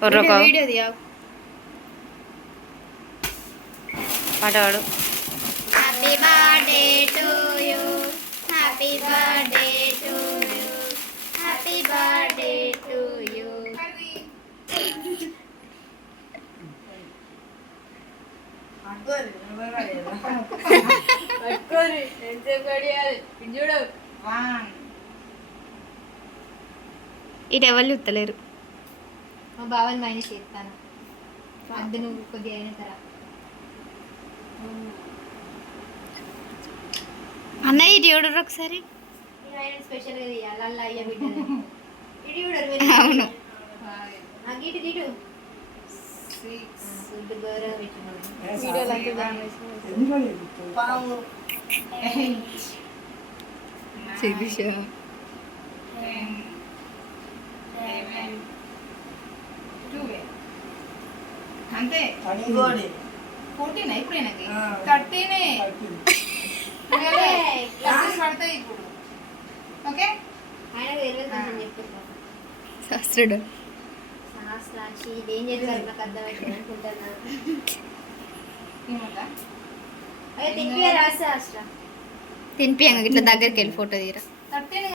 Video దియా పాట పాడు. Happy birthday to you, happy birthday to you, happy birthday to you. ఇటు ఎవరు చూస్తలేరు. మా బావని మైనస్ చేస్తాను అద్దె నువ్వు కొద్దిగా అయిన తరా. అన్నయ్య ఇటు చూడరు ఒకసారి. స్పెషల్గా తీయాలి అల్ల అయ్య బిడ్డ ఇటు చూడరు. అవును గిటు గిటు అంతే 14 ఇప్పుడేనా 13 పడతాయి ఇప్పుడు. ఓకే శాస్త్రుడు శాస్త్రాక్షి ఇదేం చేస్తారు నాకు అర్థమైతే అనుకుంటున్నా. అదే తినిపి రాశాస్త్ర తినిపియంగా ఇట్లా దగ్గరికి వెళ్ళి ఫోటో తీరా. 13